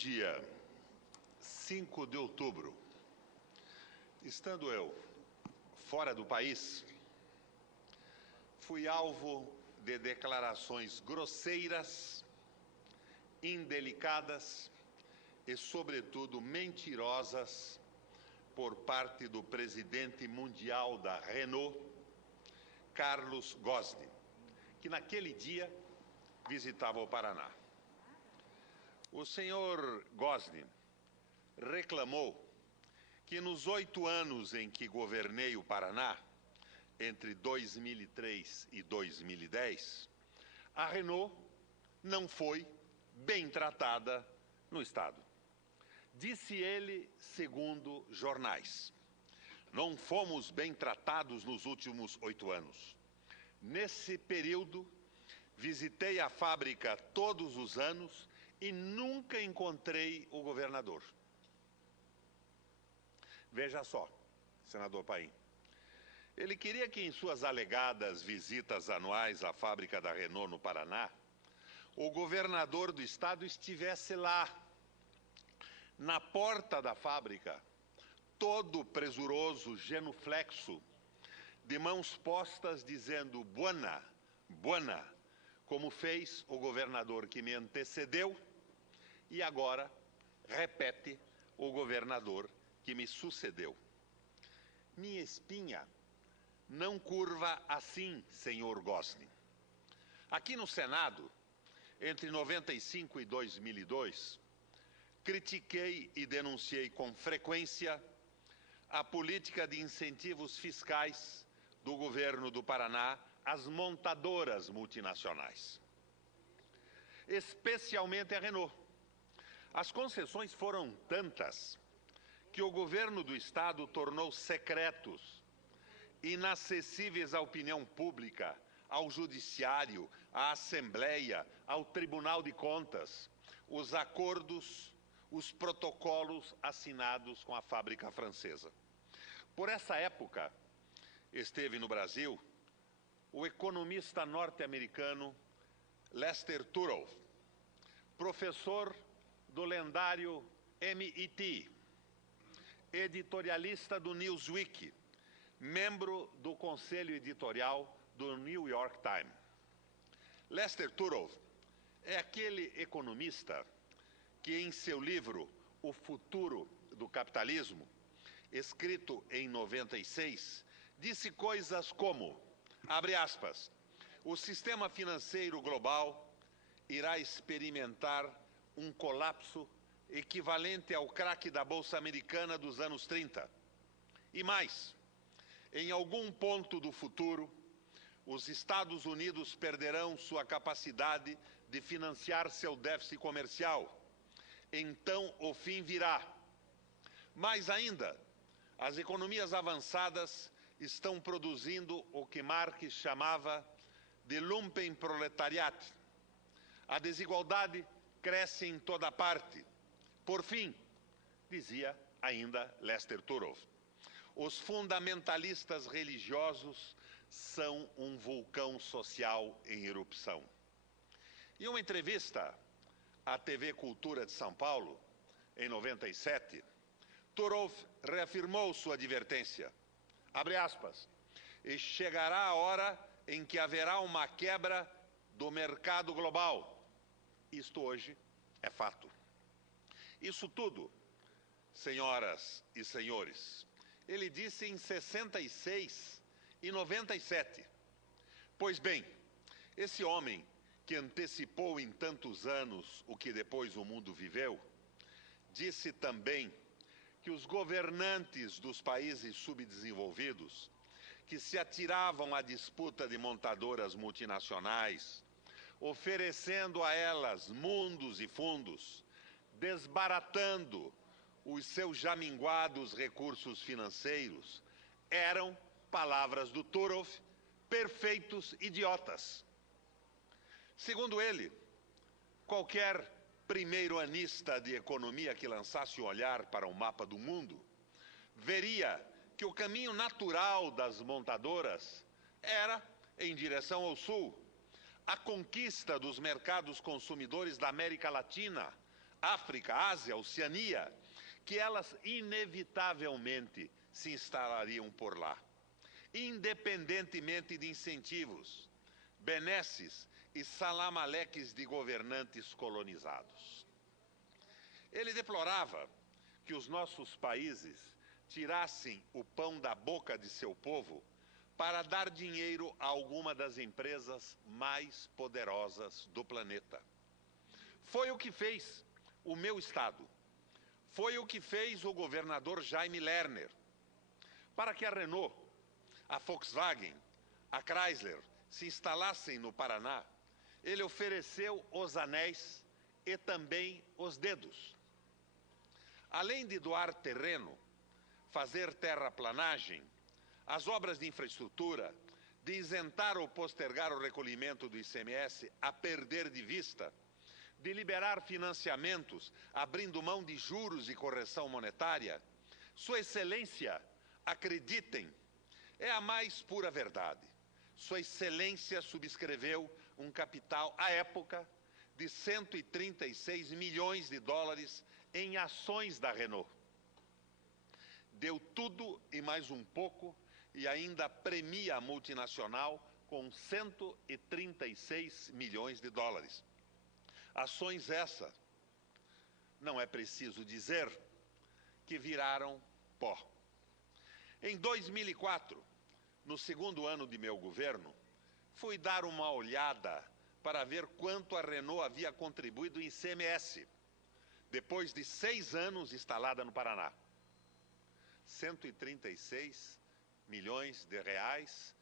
dia 5 de outubro, estando eu fora do país, fui alvo de declarações grosseiras, indelicadas e, sobretudo, mentirosas por parte do presidente mundial da Renault, Carlos Ghosn, que naquele dia visitava o Paraná. O senhor Ghosn reclamou que nos 8 anos em que governei o Paraná, entre 2003 e 2010, a Renault não foi bem tratada no Estado. Disse ele, segundo jornais: não fomos bem tratados nos últimos 8 anos. Nesse período, visitei a fábrica todos os anos e nunca encontrei o governador. Veja só, senador Paim. Ele queria que em suas alegadas visitas anuais à fábrica da Renault no Paraná, o governador do estado estivesse lá, na porta da fábrica, todo presuroso, genuflexo, de mãos postas, dizendo buona, buona, como fez o governador que me antecedeu e agora repete o governador que me sucedeu. Minha espinha não curva assim, senhor Ghosn. Aqui no Senado, entre 95 e 2002, critiquei e denunciei com frequência a política de incentivos fiscais do governo do Paraná às montadoras multinacionais, especialmente a Renault. As concessões foram tantas que o governo do estado tornou secretos, inacessíveis à opinião pública, ao judiciário, à Assembleia, ao Tribunal de Contas, os acordos, os protocolos assinados com a fábrica francesa. Por essa época, esteve no Brasil o economista norte-americano Lester Turow, professor do lendário MIT, editorialista do Newsweek, membro do conselho editorial do New York Times. Lester Turow é aquele economista que, em seu livro O Futuro do Capitalismo, escrito em 96, disse coisas como, abre aspas, o sistema financeiro global irá experimentar um colapso equivalente ao craque da Bolsa Americana dos anos 30. E mais, em algum ponto do futuro, os Estados Unidos perderão sua capacidade de financiar seu déficit comercial. Então o fim virá. Mais ainda, as economias avançadas estão produzindo o que Marx chamava de Lumpenproletariat. A desigualdade cresce em toda parte. Por fim, dizia ainda Lester Turow, os fundamentalistas religiosos são um vulcão social em erupção. Em uma entrevista à TV Cultura de São Paulo, em 97, Turow reafirmou sua advertência, abre aspas, e chegará a hora em que haverá uma quebra do mercado global. Isto hoje é fato. Isso tudo, senhoras e senhores, ele disse em 66 e 97. Pois bem, esse homem que antecipou em tantos anos o que depois o mundo viveu, disse também que os governantes dos países subdesenvolvidos, que se atiravam à disputa de montadoras multinacionais, oferecendo a elas mundos e fundos, desbaratando os seus já minguados recursos financeiros, eram, palavras do Turow, perfeitos idiotas. Segundo ele, qualquer primeiro-anista de economia que lançasse o olhar para o mapa do mundo, veria que o caminho natural das montadoras era em direção ao sul, a conquista dos mercados consumidores da América Latina, África, Ásia, Oceania, que elas inevitavelmente se instalariam por lá, independentemente de incentivos, benesses e salamaleques de governantes colonizados. Ele deplorava que os nossos países tirassem o pão da boca de seu povo para dar dinheiro a alguma das empresas mais poderosas do planeta. Foi o que fez o meu estado. Foi o que fez o governador Jaime Lerner. Para que a Renault, a Volkswagen, a Chrysler se instalassem no Paraná, ele ofereceu os anéis e também os dedos. Além de doar terreno, fazer terraplanagem, as obras de infraestrutura, de isentar ou postergar o recolhimento do ICMS a perder de vista, de liberar financiamentos, abrindo mão de juros e correção monetária, Sua Excelência, acreditem, é a mais pura verdade. Sua Excelência subscreveu um capital, à época, de 136 milhões de dólares em ações da Renault. Deu tudo e mais um pouco e ainda premia a multinacional com 136 milhões de dólares. Ações essas, não é preciso dizer, que viraram pó. Em 2004, no segundo ano de meu governo, fui dar uma olhada para ver quanto a Renault havia contribuído em ICMS, depois de 6 anos instalada no Paraná. 136 milhões de reais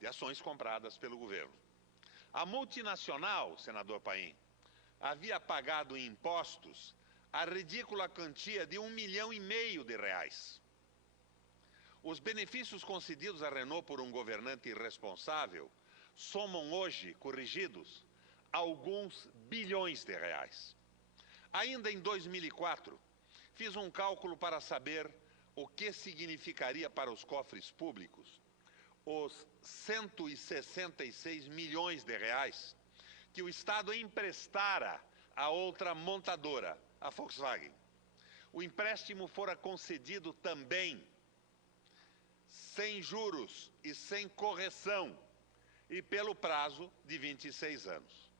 de ações compradas pelo governo. A multinacional, senador Paim, havia pagado em impostos a ridícula quantia de 1,5 milhão de reais. Os benefícios concedidos à Renault por um governante irresponsável somam hoje, corrigidos, alguns bilhões de reais. Ainda em 2004, fiz um cálculo para saber o que significaria para os cofres públicos os 166 milhões de reais que o Estado emprestara a outra montadora, a Volkswagen. O empréstimo fora concedido também sem juros e sem correção e pelo prazo de 26 anos.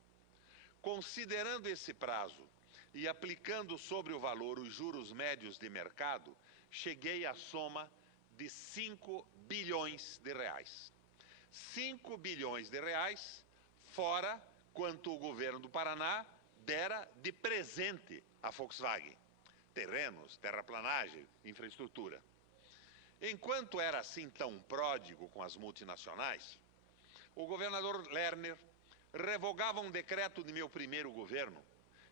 Considerando esse prazo e aplicando sobre o valor os juros médios de mercado, cheguei à soma de 5 bilhões de reais. 5 bilhões de reais, fora quanto o governo do Paraná dera de presente à Volkswagen. Terrenos, terraplanagem, infraestrutura. Enquanto era assim tão pródigo com as multinacionais, o governador Lerner revogava um decreto de meu primeiro governo,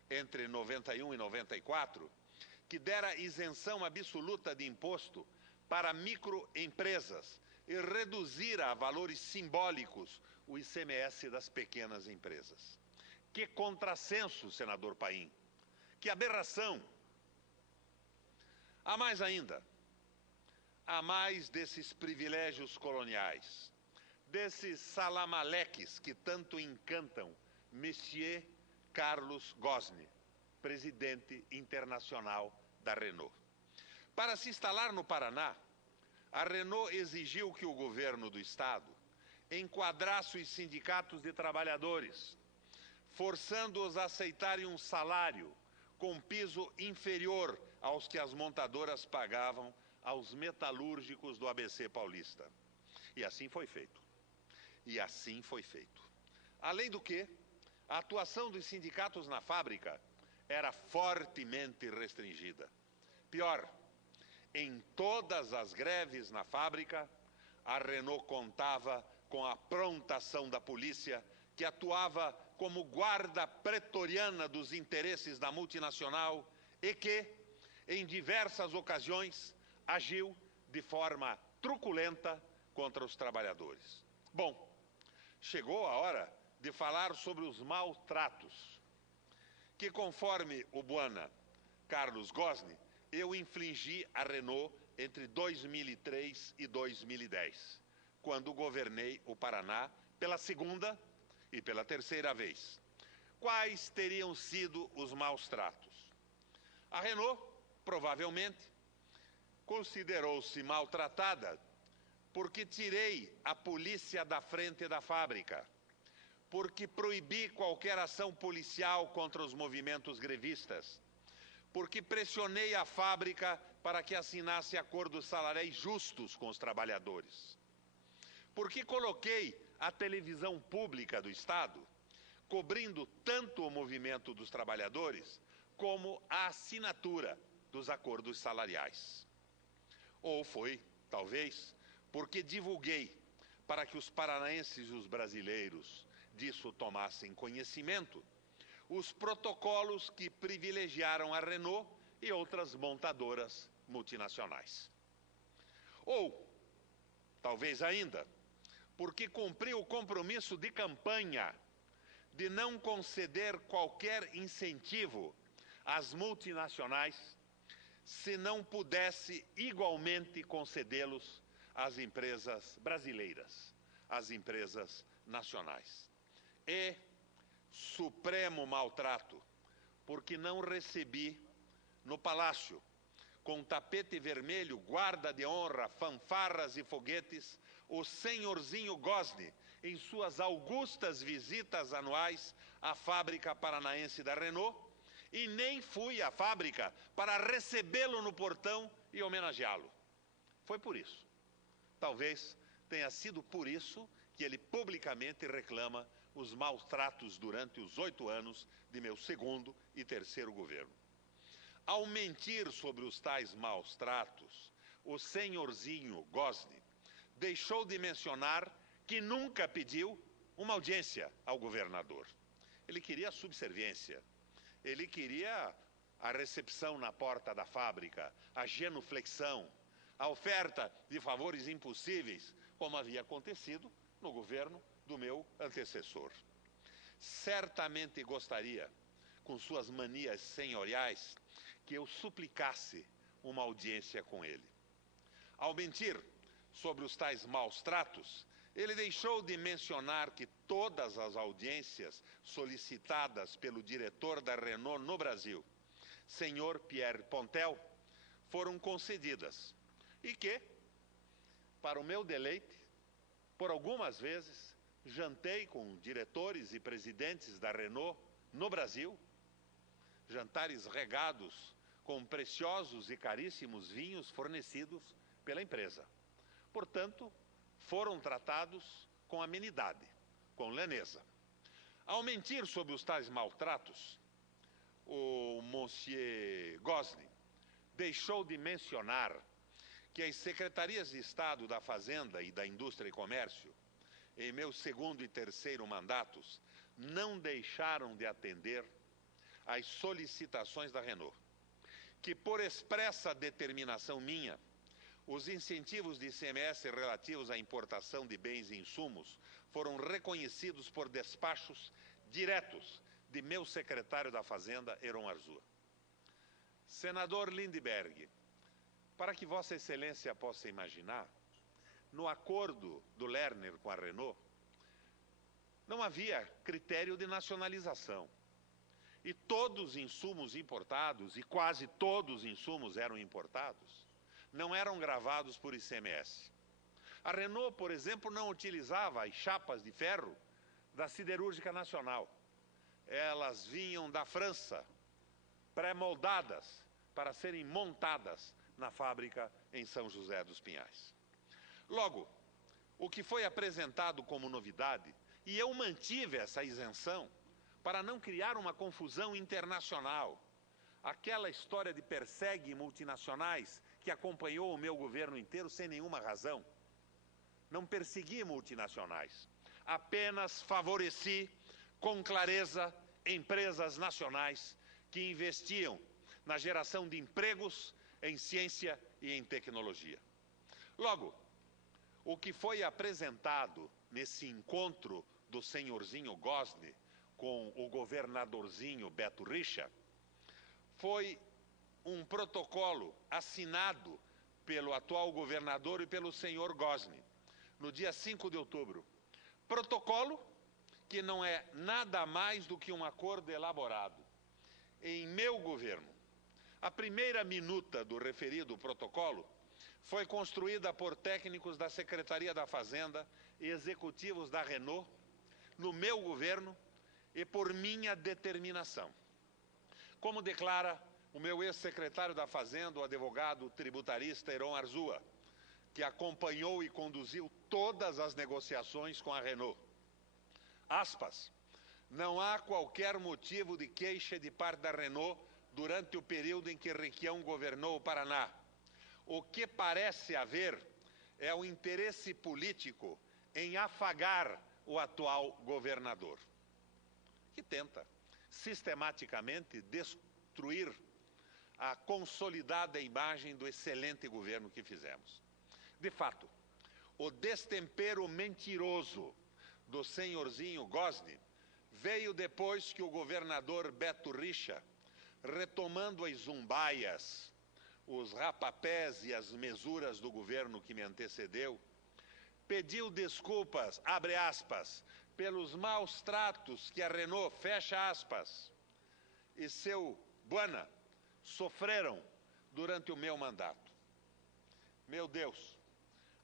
entre 91 e 94, que dera isenção absoluta de imposto para microempresas e reduzira a valores simbólicos o ICMS das pequenas empresas. Que contrassenso, senador Paim! Que aberração! Há mais ainda. Há mais desses privilégios coloniais, desses salamaleques que tanto encantam Monsieur Carlos Ghosn, presidente internacional da Renault. Para se instalar no Paraná, a Renault exigiu que o governo do estado enquadrasse os sindicatos de trabalhadores, forçando-os a aceitarem um salário com piso inferior aos que as montadoras pagavam aos metalúrgicos do ABC paulista. E assim foi feito. E assim foi feito. Além do que, a atuação dos sindicatos na fábrica era fortemente restringida. Pior, em todas as greves na fábrica, a Renault contava com a prontação da polícia, que atuava como guarda pretoriana dos interesses da multinacional e que, em diversas ocasiões, agiu de forma truculenta contra os trabalhadores. Bom, chegou a hora de falar sobre os maus tratos que, conforme o Buana Carlos Ghosn, eu infligi à Renault entre 2003 e 2010, quando governei o Paraná pela segunda e pela terceira vez. Quais teriam sido os maus tratos? A Renault, provavelmente, considerou-se maltratada porque tirei a polícia da frente da fábrica, porque proibi qualquer ação policial contra os movimentos grevistas, porque pressionei a fábrica para que assinasse acordos salariais justos com os trabalhadores, porque coloquei a televisão pública do Estado cobrindo tanto o movimento dos trabalhadores como a assinatura dos acordos salariais. Ou foi, talvez, porque divulguei para que os paranaenses e os brasileiros disso tomassem conhecimento os protocolos que privilegiaram a Renault e outras montadoras multinacionais. Ou, talvez ainda, porque cumpri o compromisso de campanha de não conceder qualquer incentivo às multinacionais se não pudesse igualmente concedê-los às empresas brasileiras, às empresas nacionais. E supremo maltrato, porque não recebi no palácio, com tapete vermelho, guarda de honra, fanfarras e foguetes, o senhorzinho Gosni, em suas augustas visitas anuais à fábrica paranaense da Renault, e nem fui à fábrica para recebê-lo no portão e homenageá-lo. Foi por isso. Talvez tenha sido por isso que ele publicamente reclama os maus tratos durante os 8 anos de meu segundo e terceiro governo. Ao mentir sobre os tais maus tratos, o senhorzinho Gosni deixou de mencionar que nunca pediu uma audiência ao governador. Ele queria a subserviência, ele queria a recepção na porta da fábrica, a genuflexão, a oferta de favores impossíveis, como havia acontecido no governo do meu antecessor. Certamente gostaria, com suas manias senhoriais, que eu suplicasse uma audiência com ele. Ao mentir sobre os tais maus tratos, ele deixou de mencionar que todas as audiências solicitadas pelo diretor da Renault no Brasil, senhor Pierre Pontel, foram concedidas e que, para o meu deleite, por algumas vezes, jantei com diretores e presidentes da Renault no Brasil, jantares regados com preciosos e caríssimos vinhos fornecidos pela empresa. Portanto, foram tratados com amenidade, com lenieza. Ao mentir sobre os tais maltratos, o Monsieur Gosni deixou de mencionar que as secretarias de Estado da Fazenda e da Indústria e Comércio, em meus segundo e terceiro mandatos, não deixaram de atender às solicitações da Renault, que por expressa determinação minha, os incentivos de ICMS relativos à importação de bens e insumos foram reconhecidos por despachos diretos de meu secretário da Fazenda, Heron Arzua. Senador Lindbergh, para que Vossa Excelência possa imaginar, no acordo do Lerner com a Renault, não havia critério de nacionalização. E todos os insumos importados, e quase todos os insumos eram importados, não eram gravados por ICMS. A Renault, por exemplo, não utilizava as chapas de ferro da Siderúrgica Nacional. Elas vinham da França, pré-moldadas, para serem montadas na fábrica em São José dos Pinhais. Logo, o que foi apresentado como novidade, e eu mantive essa isenção, para não criar uma confusão internacional, aquela história de persegue multinacionais que acompanhou o meu governo inteiro sem nenhuma razão. Não persegui multinacionais, apenas favoreci com clareza empresas nacionais que investiam na geração de empregos em ciência e em tecnologia. Logo, o que foi apresentado nesse encontro do senhorzinho Gosni com o governadorzinho Beto Richa foi um protocolo assinado pelo atual governador e pelo senhor Gosni, no dia 5 de outubro. Protocolo que não é nada mais do que um acordo elaborado em meu governo, A primeira minuta do referido protocolo foi construída por técnicos da Secretaria da Fazenda e executivos da Renault, no meu governo e por minha determinação. Como declara o meu ex-secretário da Fazenda, o advogado tributarista Heron Arzua, que acompanhou e conduziu todas as negociações com a Renault. Aspas, não há qualquer motivo de queixa de parte da Renault durante o período em que Requião governou o Paraná. O que parece haver é o interesse político em afagar o atual governador, que tenta sistematicamente destruir a consolidada imagem do excelente governo que fizemos. De fato, o destempero mentiroso do senhorzinho Gosni veio depois que o governador Beto Richa, retomando as zumbaias, os rapapés e as mesuras do governo que me antecedeu, pediu desculpas, abre aspas, pelos maus tratos que a Renault, fecha aspas, e seu Buana sofreram durante o meu mandato. Meu Deus,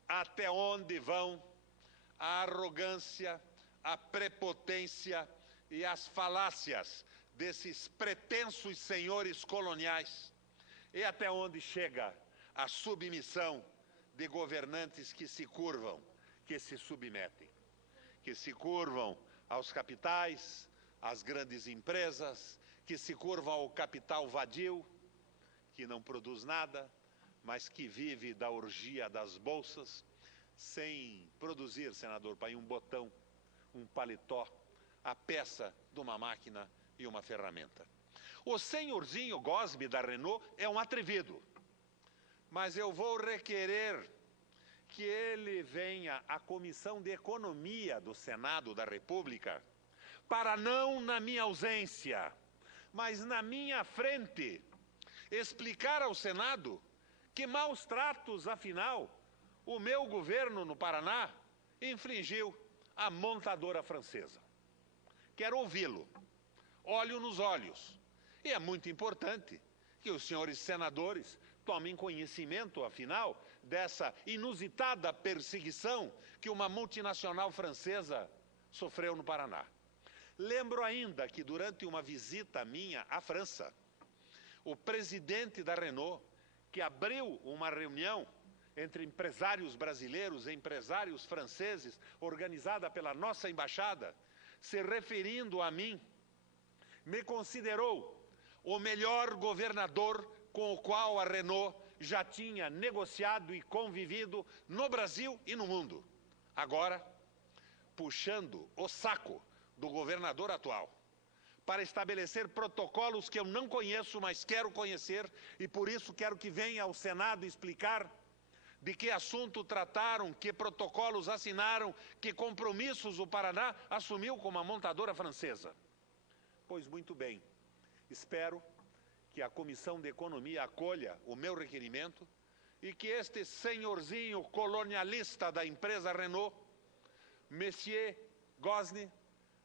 até onde vão a arrogância, a prepotência e as falácias desses pretensos senhores coloniais? E até onde chega a submissão de governantes que se curvam, que se submetem, que se curvam aos capitais, às grandes empresas, que se curvam ao capital vadio, que não produz nada, mas que vive da orgia das bolsas, sem produzir, senador Paim, um botão, um paletó, a peça de uma máquina e uma ferramenta. O senhorzinho Gosmi da Renault é um atrevido, mas eu vou requerer que ele venha à Comissão de Economia do Senado da República para, não na minha ausência, mas na minha frente, explicar ao Senado que maus tratos, afinal, o meu governo no Paraná infringiu à montadora francesa. Quero ouvi-lo, olho nos olhos. E é muito importante que os senhores senadores tomem conhecimento, afinal, dessa inusitada perseguição que uma multinacional francesa sofreu no Paraná. Lembro ainda que durante uma visita minha à França, o presidente da Renault, que abriu uma reunião entre empresários brasileiros e empresários franceses, organizada pela nossa embaixada, se referindo a mim, me considerou o melhor governador com o qual a Renault já tinha negociado e convivido no Brasil e no mundo. Agora, puxando o saco do governador atual, para estabelecer protocolos que eu não conheço, mas quero conhecer, e por isso quero que venha ao Senado explicar de que assunto trataram, que protocolos assinaram, que compromissos o Paraná assumiu com uma montadora francesa. Pois muito bem, espero que a Comissão de Economia acolha o meu requerimento e que este senhorzinho colonialista da empresa Renault, Monsieur Gosni,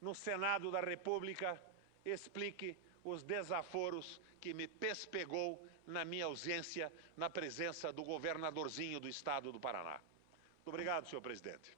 no Senado da República, explique os desaforos que me pespegou na minha ausência, na presença do governadorzinho do estado do Paraná. Muito obrigado, senhor presidente.